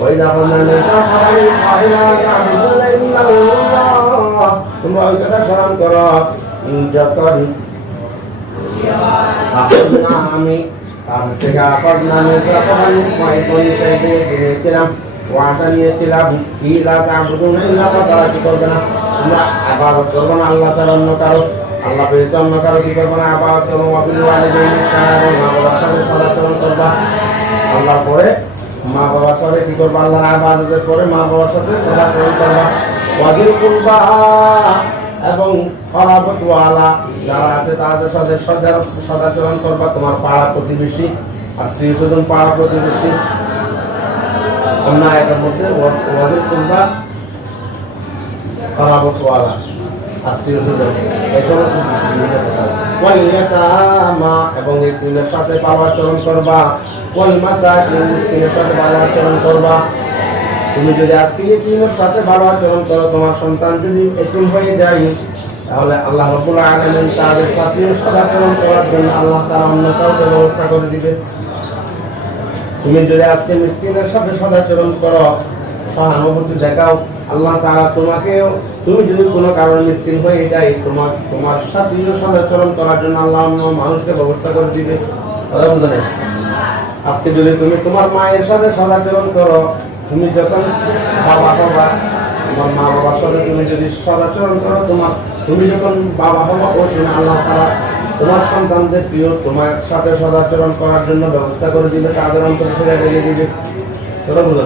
وإذا قلنا ميثاق بني إسرائيل لا تعبدون إلا الله তোমরা ওই কথা স্মরণ করো যখন আখরনা আমি তাদের থেকে আখরনা মিথ্যা কখন ইসমাইল কোন সাইডে নিয়েছিলাম ওয়াটা নিয়েছিলাম ইলা তাবুদুন ইল্লা তারা কি করবে না তোমরা আবাদত করবে না আল্লাহ ছাড়া অন্য কারো আল্লাহ ব্যতীত অন্য কারো কি করবে না আবাদত করবো ওয়াবিল ওয়ালিদাইনি ইহসানা এবং মা বাবার সাথে সদাচরণ করবা আল্লাহর পরে মা বাবার সাথে কি করবা? আল্লাহর আবাদতের পরে মা বাবার সাথে সদাচরণ করবা ওয়াজিল কুরবা এবং ফলাফতওয়ালা যারা আছে তাদের সাথে সদা- সদাচরণ করবা। তোমার পাড়া প্রতিবেশী, আত্মীয় স্বজন, পাড়া প্রতিবেশী। অন্য একের মধ্যে ওয়াজিল কুরবা ফলাফতওয়ালা আত্মীয় স্বজন। এই সমস্ত ওয়াইয়াতামা এবং এই তিনের সাথে ভালো আচরণ করবা। ওয়াল মাসাকিন মিসকিনের সাথে ভালো আচরণ করবা। তুমি যদি আজকে এতিমের সাথে ভালো আচরণ করো, তোমার সন্তান যদি এতিম হয়ে যায়, তাহলে আল্লাহ রাব্বুল আলামিন তাদের সাথে সদাচরণ করার জন্য আল্লাহ তাআলা অন্য কাউকে ব্যবস্থা করে দিবে। তুমি যদি আজকে মিসকিনের সাথে সদাচরণ করো, সহানুভূতি দেখাও। আল্লাহ তারা তোমাকে, তুমি যদি কোনো কারণে মিসকিন হয়ে যায় তোমার তোমার সাথে সদাচরণ করার জন্য আল্লাহ মানুষকে ব্যবস্থা করে দিবে। কথা আজকে যদি তুমি তোমার মায়ের সাথে সদাচরণ করো, তুমি যখন বাবা হবা, তোমার মা বাবার সাথে তুমি যদি সদাচরণ করো, তোমার, তুমি যখন বাবা হবা, ও সময় আল্লাহ তারা তোমার সন্তানদের প্রিয় তোমার সাথে সদাচরণ করার জন্য ব্যবস্থা করে দিবে, তাদের অন্তরে ছেড়ে দিবে। তোরা বুঝো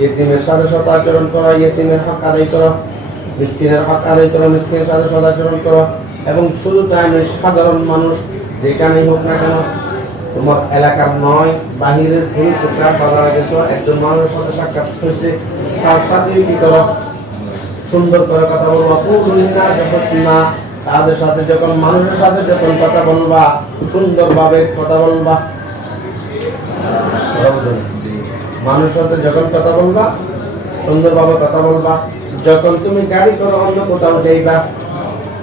ইয়েতিমের সাথে সদাচরণ করো ইয়েতিমের হক আদায় করো, মিসকিনের হক আদায় করো, মিসকিনের সাথে সদাচরণ করো। এবং শুধু তাই নয়, সাধারণ মানুষ যেখানেই হোক না কেন, তোমার এলাকার নয়, বাহিরের কোনো সুকার বাজারে গেছো, একজন মানুষের সাথে সাক্ষাৎ হয়েছে, তার সাথে কি করো? সুন্দর করে কথা বলবা না তাদের সাথে যখন, মানুষের সাথে যখন কথা বলবা, সুন্দরভাবে কথা বলবা। মানুষের সাথে যখন কথা বলবা সুন্দরভাবে কথা বলবা যখন তুমি গাড়ি করো অন্য কোথাও যাইবা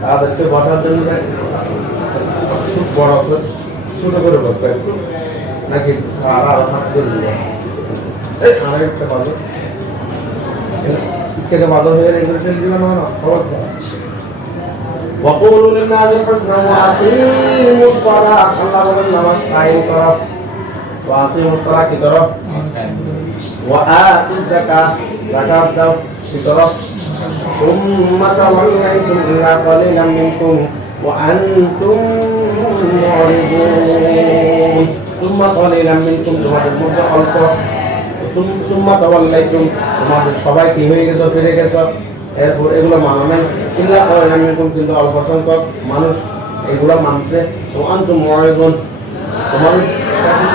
তাদেরকে বসার জন্য খুব বড় করে ছোট করে বসবে একটু নাকি আর আর হাত করে দিবে এই আরেকটা বাজো থেকে বাদল হয়ে এগুলো টেনে দিবে না না খবর দাও وقولوا للناس حسنا واقيموا الصلاه الله বলেন নামাজ কায়েম করো واقيموا الصلاه কি করো وآتوا الزكاه যাকাত দাও কি করো ثم توليتم إلا قليلا منكم وأنتم معرضون ثم قليلا منكم তোমাদের মধ্যে অল্প সুম্মা তাওয়াল্লাইতুম তোমাদের সবাই কি হয়ে গেছো ফিরে গেছো এরপর এগুলো মানো নাই ইল্লা কয়লা মিনকুম কিন্তু অল্প সংখ্যক মানুষ এগুলো মানছে ও আনতুম মুরিদুন তোমাদের কাছে তো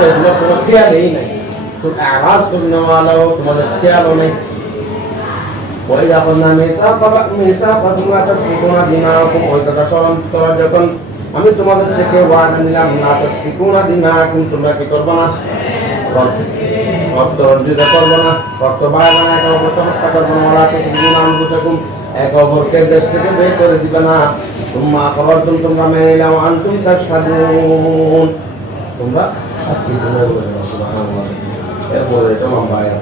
এগুলো কোনো খেয়ালই নাই তো আওয়াজ করে নেওয়া আলাও তোমাদের খেয়ালও নেই وإذا أخذنا ميثاق ميثاقكم لا تسفكون دماءكم ওই কথা স্মরণ করো যখন আমি তোমাদের থেকে ওয়াদা নিলাম না তসফিকুনা দিমাকুম তোমরা কি করবে না রক্ত রঞ্জিত করবে না রক্ত বাড়াবে না একে অপরকে হত্যা করবে না ওরা পৃথিবীর নাম বুঝেকুম এক অপরকে দেশ থেকে বের করে দিবে না তোমরা খবর তুমি তোমরা মেনে নিলাম আনতুম তার সাধুন তোমরা at least another one, subhanallah. Kaya po, ito ang bayan.